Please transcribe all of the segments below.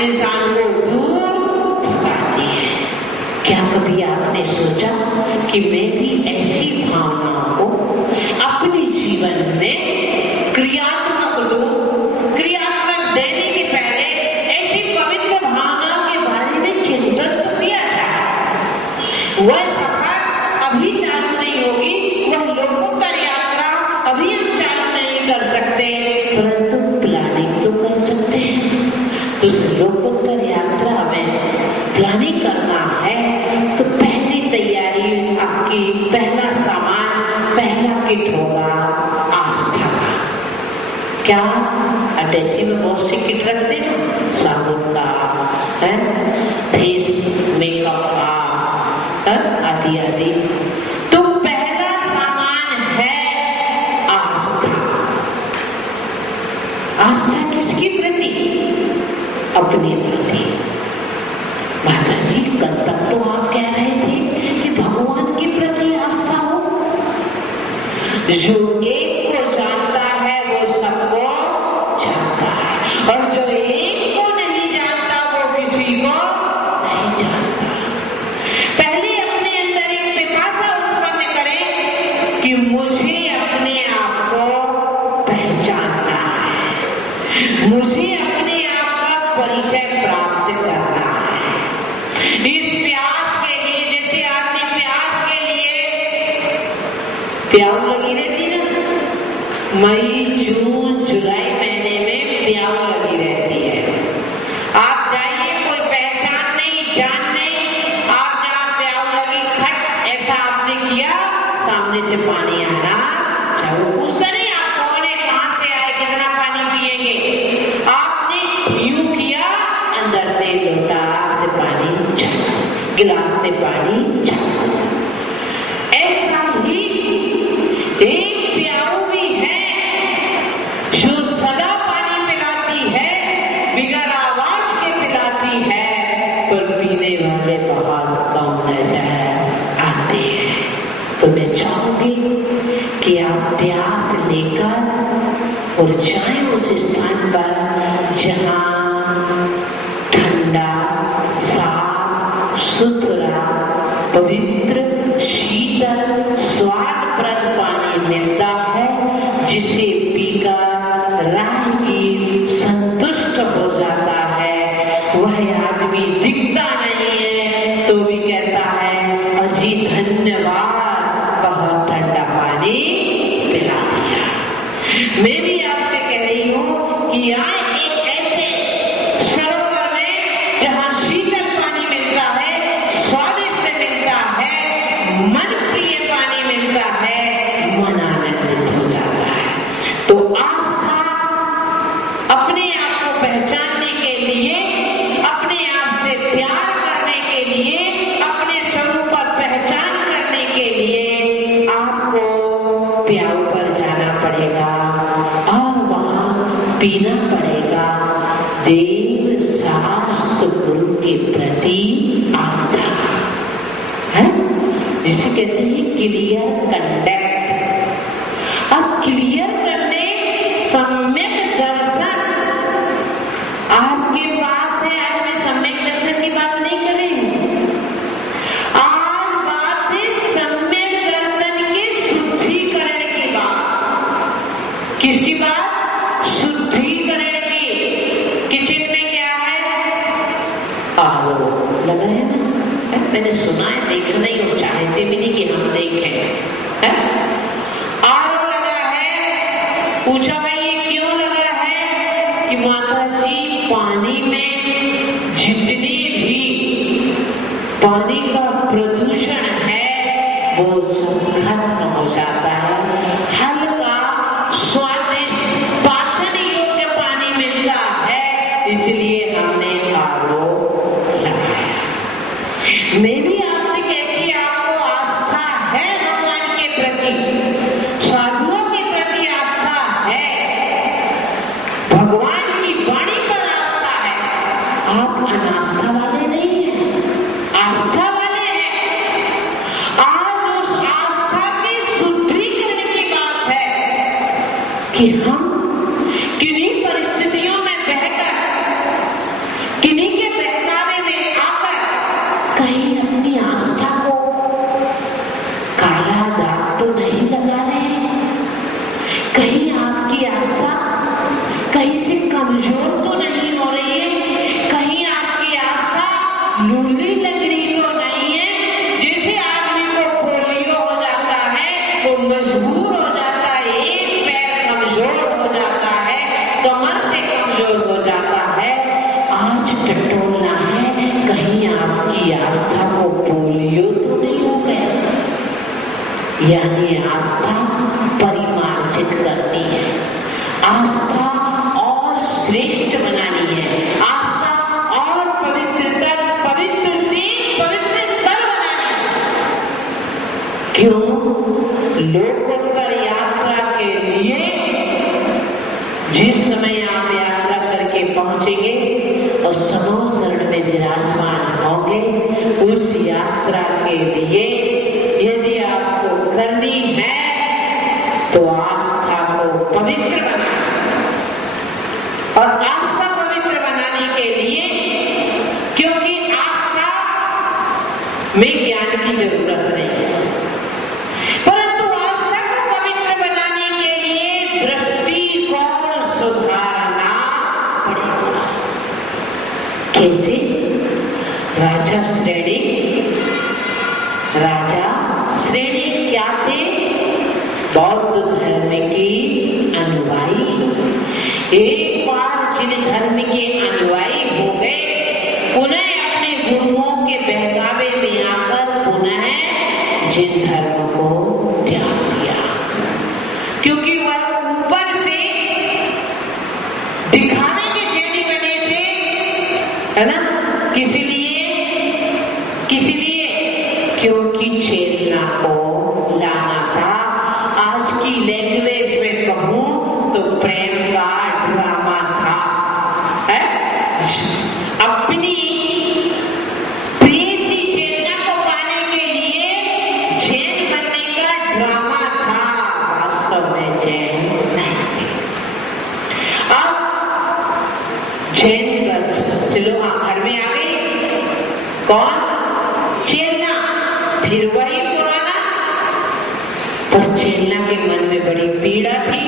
इंसान को दूर भगाती है। क्या कभी आपने सोचा कि मैं भी ऐसी भावनाओं को अपने जीवन में क्रियात्मक दूं? क्रियात्मक देने के पहले ऐसी पवित्र भावनाओं के बारे में चिंतन तो किया था। वह सफर अभी चालू नहीं होगी, वह लोकोत्तर यात्रा अभी हम चालू नहीं कर सकते, परंतु प्लानिंग तो कर सकते हैं। तो उस लोकोत्तर यात्रा में प्लानिंग करना है तो पहली तैयारी आपकी, पहला सामान, पहला किट होगा आस्था का। क्या अटैची में बहुत सी किट रखते हैं, साबुन का है, फेस मेकअप का आदि आदि। तो पहला सामान है आस्था। आस्था किसकी प्रति? अपने प्रति। माता जी कल तक तो आप कह रहे थे कि भगवान के प्रति आस्था हो। जो एक को जानता है वो सबको जानता है, और जो एक को नहीं जानता वो किसी को नहीं जानता। पहले अपने अंदर एक पिपासा उत्पन्न करें कि मुझे अपने आप को पहचानना है, मुझे अपने आप का परिचय प्राप्त करना है। इस प्यास के लिए, जैसे आदमी प्यास के लिए प्यास लगी रहती ना, मई जून जुलाई महीने में प्यास लगी रहती है। आप जाइए, कोई पहचान नहीं, जान नहीं, आप जहाँ प्यास लगी खट ऐसा आपने किया, सामने से पानी आना, चाहे पूछता नहीं आप कौन है, कहाँ से आए, कितना पानी पिएंगे, आपने यूं किया, अंदर से लोटा से पानी छका, गिलास से पानी छका। ऐसा ही एक प्याऊ भी है जो सदा पानी पिलाती है, बिगर आवाज के पिलाती है, पर पीने वाले बहुत कम नजर आते हैं। तो मैं चाहूंगी कि आप प्यास लेकर और जाएं उस स्थान पर जहां ठंडा, साफ सुथरा, पवित्र, शीतल, स्वादप्रद पानी मिलता है, जिसे पीकर राहगीर संतुष्ट हो जाता है। वह आदमी दिखता नहीं है तो भी कहता है अजी धन्यवाद, बहुत ठंडा पानी पिला दिया। मैं भी आपसे कह रही हूँ कि यहाँ एक ऐसे सरोवर में जहाँ शीतल पानी मिलता है, स्वादिष्ट मिलता है, मन प्रिय पानी मिलता है, मन आनंदित हो जाता है। तो आस्था अपने आप को पहचानने के लिए, अपने आप से प्यार करने के लिए, अपने स्वरूप पर पहचान करने के लिए आपको प्याऊ पर जाना पड़ेगा और वहां पीना पड़ेगा देव शास्त्र गुरु के प्रति आस्था है, जिसे कहते हैं क्लियर कंडक्ट। अब क्लियर करने सम्यक दर्शन आपके पास है। आज मैं सम्यक दर्शन की बात नहीं कर रही हूँ, आज बात है सम्यक दर्शन के शुद्धिकरण की बात। किसी बात शुद्धिकरण की। किचन में क्या है? आलो लगा है ना, मैंने सुना है, देखना ही हम चाहते भी नहीं कि हम देखें। आलो लगा है, पूछा भाई ये क्यों लगा है? कि माता जी पानी में जितनी भी पानी का प्रदूषण है वो खत्म हो जाता है, हल्का स्वादिष्ट पाचन योग्य पानी मिलता है, इसलिए हमने आलो लगाया। मैं भी आपसे कहती आपको आस्था है भगवान के प्रति, साधुओं के प्रति आस्था है, भगवान की वाणी पर आस्था है। आप अनास्था वाले नहीं हैं, आस्था वाले हैं। आज उस आस्था के शुद्धिकरण की बात है कि हम किन्हीं परिस्थितियों में बहकर, किन्हीं क्यों? लोकोत्तर यात्रा के लिए जिस समय आप यात्रा करके पहुंचेंगे और समूह शरण में विराजमान होंगे, उस यात्रा के लिए यदि आपको करनी है तो आस्था को पवित्र बनाना, और आस्था पवित्र बनाने के लिए, क्योंकि आस्था में ज्ञान की जरूरत नहीं है, परंतु आस्था को पवित्र बनाने के लिए दृष्टिकोण सुधारना पड़ेगा। कैसे? राजा श्रेणी क्या थे? बौद्ध धर्म की अनुयायी। एक बार जिन धर्म के अनुयायी हो गए, पुनः अपने गुरुओं के बहकावे में आकर पुनः जिन धर्म को त्याग दिया, क्योंकि वह ऊपर से दिखाने के जैसे बने थे, है ना? किसी लिए क्योंकि चेतना को लाना था। आज की लैंग्वेज में कहूं तो प्रेम का ड्रामा था, है? अपनी प्रेसी चेतना को पाने के लिए जैन बनने का ड्रामा था, वास्तव में जैन नहीं थे। अब जैन चलो घर में आ गई, कौन? चेतना। फिर वही पुराना, पर चेतना के मन में बड़ी पीड़ा थी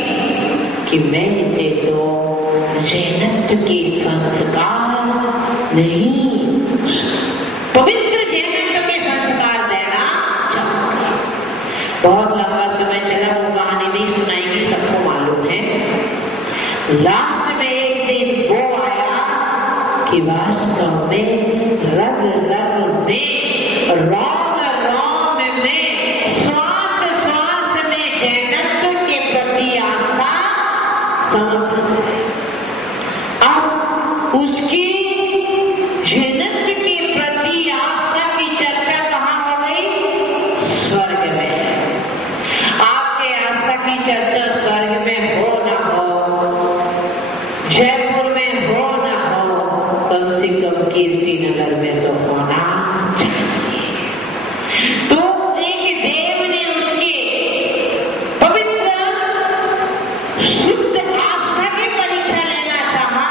कि मैं इसे तो जैनत्व के संस्कार नहीं, पवित्र जैनत्व के संस्कार देना चाहती। बहुत लंबा समय चला, वो कहानी नहीं सुनाएंगी, सबको मालूम है। लास्ट में एक दिन वो आया कि वास्तव में रग रग में, रोम रोम में, श्वास श्वास में जैनत्व के प्रति आस्था समर्पित है। अब उसकी जैनत्व के प्रति आस्था की चर्चा कहाँ हो गई? स्वर्ग में। आपके आस्था की चर्चा स्वर्ग में हो न हो, जयपुर में हो न हो, कम से कम कीर्ति नगर में तो होना चाहिए। तो एक देव ने उसके पवित्र शुद्ध आस्था की परीक्षा लेना चाहा,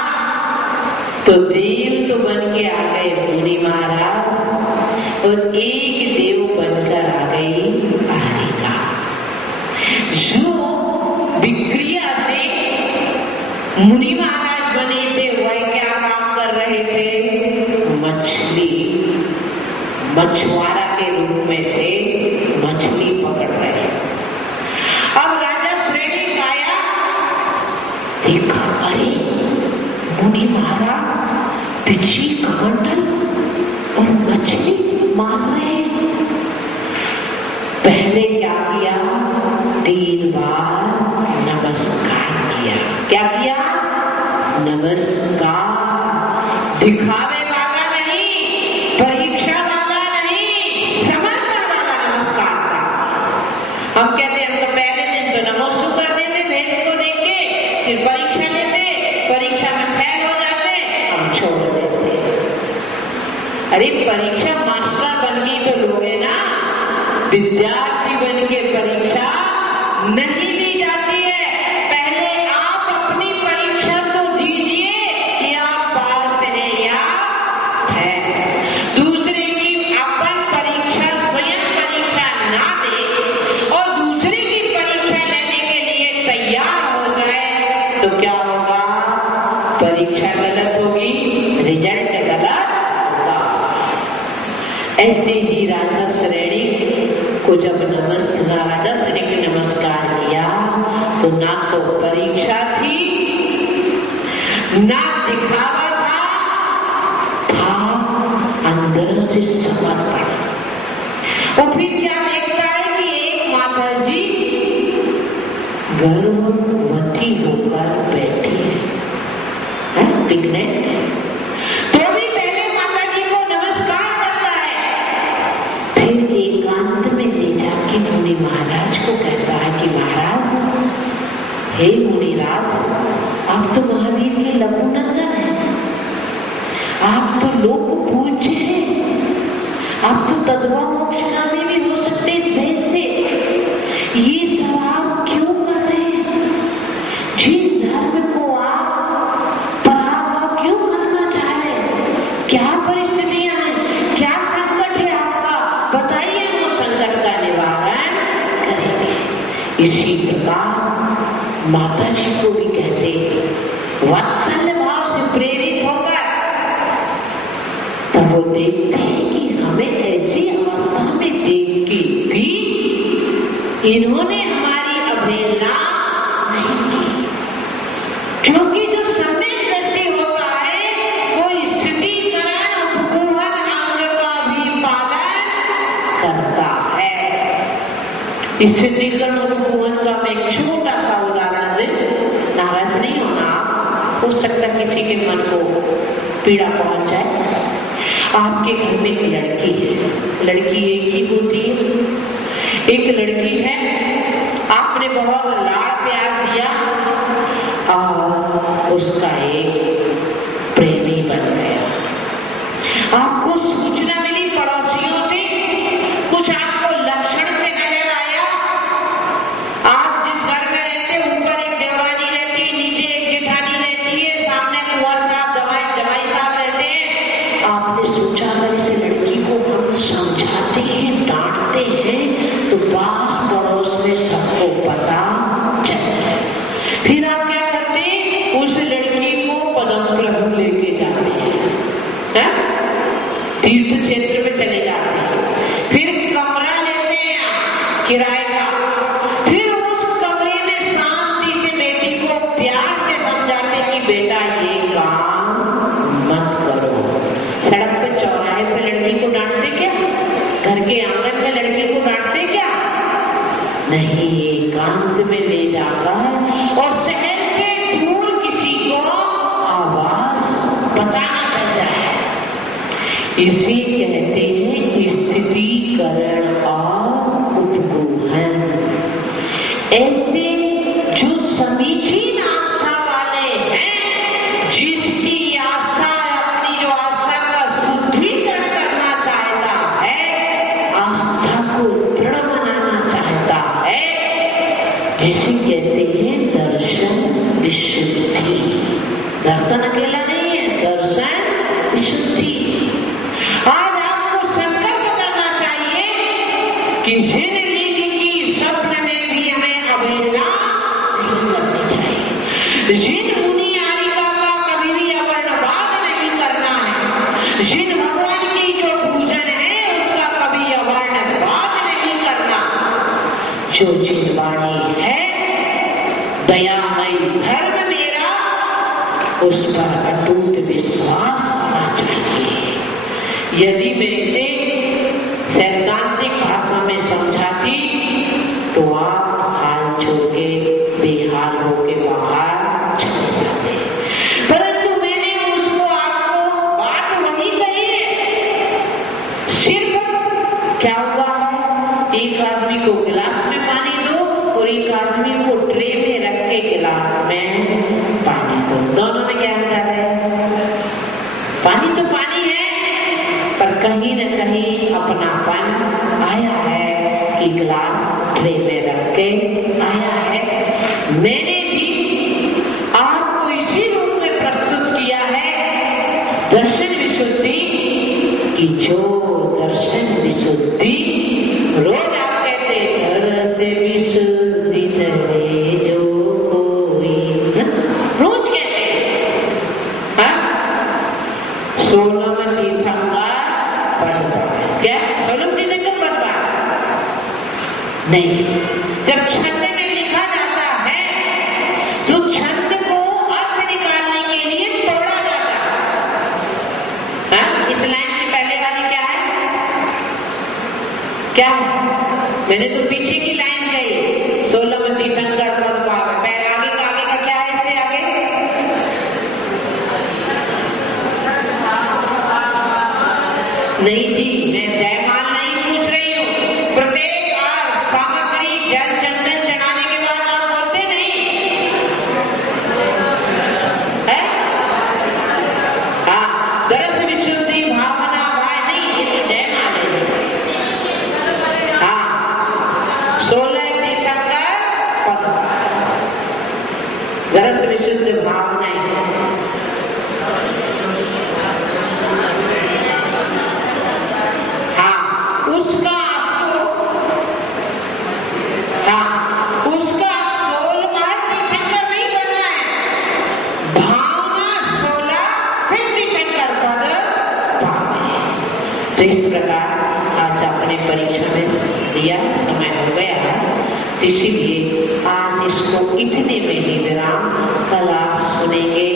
तो देव तो बन के आ गए मुनि महाराज, और एक देव बनकर आ गई आहरिका, जो विक्रिया से मुनि महाराज बने थे। वह क्या काम कर रहे थे? मछुआरा के रूप में थे, मछली पकड़ रहे। अब राजा श्रेणी आया, देखा, अरे मुनि महाराज पिछी कमंडल और मछली मार रहे। पहले क्या किया? 3 बार नमस्कार किया। क्या किया? नमस्कार। दिखावे वाला नहीं, परीक्षा वाला नहीं, समर्पण वाला नमस्कार था। हम कहते हम तो पहले दिन तो नमोस्तु कर देते भेद को देख के, फिर परीक्षा लेते, परीक्षा में फेल हो जाते, हम छोड़ देते। अरे परीक्षा मास्टर बन गई तो लोगे ना, विद्यार्थी बन के परीक्षा नहीं ली जाती है। पहले आप अपनी परीक्षा तो दीजिए कि आप पास हैं या है। दूसरे की अपन परीक्षा, स्वयं परीक्षा ना दे और दूसरे की परीक्षा लेने के लिए तैयार हो जाए तो क्या होगा? परीक्षा गलत होगी, रिजल्ट गलत होगा। ऐसे ही राजा श्रेणी को जब राजा श्रेणी ने नमस्कार किया तो ना तो परीक्षा थी, ना दिखावा था अंदर से समर्पण। और फिर क्या देखता है कि एक माता जी गर्भवती होकर बैठी है, प्रेग्नेंट है। तो भी पहले माता जी को नमस्कार करता है, फिर एकांत में ले जाके आप तो लोग पूज्य हैं, आप तो तद्वा मोक्षगामी भी हो सकते इस भेद से। ये सवाल क्यों कर रहे हैं? जिन धर्म को आप पराभव क्यों करना चाह रहे हैं? क्या परिस्थितियां हैं, क्या संकट है आपका, बताइए, वो संकट का निवारण करेंगे। इसी प्रकार माता जी को भी कहते हैं, वात्सल्य भाव से प्रेरित होकर तब वो देखते हैं कि हमें ऐसी अवस्था में देख के भी इन्होंने हमारी अवहेलना नहीं की, क्योंकि जो समय दृष्टि होता है वो स्थितिकरण उपगुहन अंग का भी पालन करता है। स्थितिकरण उपगुहन का मैं छोटा सा उदाहरण दे, नाराज नहीं होना, हो सकता किसी के मन को पीड़ा पहुंच जाए। आपके घर में एक लड़की है, लड़की एक ही होती है, एक लड़की है, आपने बहुत लाड़ प्यार दिया और उसका एक प्रेमी बन गया। आपको सूचना मिली पड़ोसियों से, कुछ आपको लक्षण से नजर आया। आप जिस घर में रहते ऊपर एक देवरानी रहती है, नीचे एक जेठानी रहती है, सामने कुंवर साहब जमाई साहब रहते हैं। आपने सोचा अगर इस लड़की को हम समझाते हैं, डांटते हैं तो पास पड़ोस में सबको पता चल जाए। फिर आप क्या करते हैं? उस लड़की को पदम प्रभु लेके जाते हैं, तीर्थ क्षेत्र में चले जाते हैं, फिर कमरा लेते हैं किराए का, फिर उस कमरे में शांति से बेटी को प्यार से समझाते कि बेटा ये काम मत करो। सड़क पे चौराहे पे लड़की को डांटते क्या? घर के आंगन में लड़की को डांटते क्या? नहीं, एकांत में ले जाकर और शहर से दूर किसी को आवाज बताना चलता है। इसे कहते हैं स्थितीकरण और उपगुहन। ऐसे जो समीचीन आस्था वाले हैं, जिसकी आस्था अपनी जो आस्था का शुद्धिकरण करना चाहता है, आस्था को दृढ़ बनाना चाहता है, जिसे कहते हैं दर्शन विशुद्धि। दर्शन अकेला नहीं है, दर्शन विशुद्धि। आज आपको संकल्प करना चाहिए कि जिंदगी की स्वप्न में भी हमें अवहेलना नहीं करनी चाहिए। जिन मुनि आरिका का कभी भी अवर्णवाद नहीं करना है, जिन भगवान की जो पूजन है उसका कभी अवर्णवाद नहीं करना। जो जिनवाणी है दयामयी धर्म मेरा, उस पर अटूट विश्वास होना चाहिए। यदि मैं इसे सैद्धांतिक भाषा में समझाती तो आप हाल छोड़ के बेहाल होके बाहर चले जाते, परंतु मैंने उसको आपको बात वही कही है। सिर्फ क्या हुआ है, एक आदमी को गिलास में पानी दो और एक आदमी को ट्रे में रख के गिलास में पानी दो, दोनों में क्या अंतर है? पानी तो पानी है, पर कहीं न कहीं अपनापन आया है कि गिलास ट्रे में रख के आया है। मैंने भी आपको इसी रूप में प्रस्तुत किया है दर्शन विशुद्धि की। जो दर्शन विशुद्धि रोज आप कहते दर्शन विशुद्धि करे जो कोई, रोज कहते हैं। 16 तीर्थंकर पढ़ता है क्या? 16 तीर्थंकर पढ़ता नहीं। जब छंद में लिखा जाता है तो छंद को अर्थ निकालने के लिए पढ़ा जाता है। इस लाइन में पहले वाली क्या है? क्या है? मैंने तो पीछे की लाइन कही, 16 तीर्थंकर पढ़ता है। पहले आगे का क्या है? इससे आगे नहीं जी, मैं जयमाल नहीं पूछ रही हूँ। प्रत्येक सामग्री जल चंदन चढ़ाने के बाद आप बोलते नहीं है? हाँ, दरस विशुद्धि भावना भाई नहीं, ये तो जय माले। हाँ 16 तीर्थंकर दरस विशुद्ध भावना ही। तो इस प्रकार आज आपने परीक्षा में दिया, समय हो गया, तो इसीलिए आज इसको इतने में ही विराम, कल आप सुनेंगे।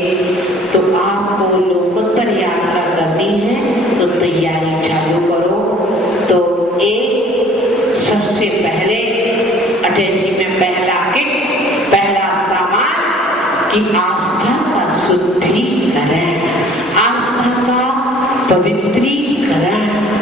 तो आपको लोकोत्तर यात्रा करनी है तो तैयारी चालू करो। तो एक सबसे पहले अटैची में पहला किट, पहला सामान कि आस्था का शुद्धिकरण, आस्था का पवित्रीकरण।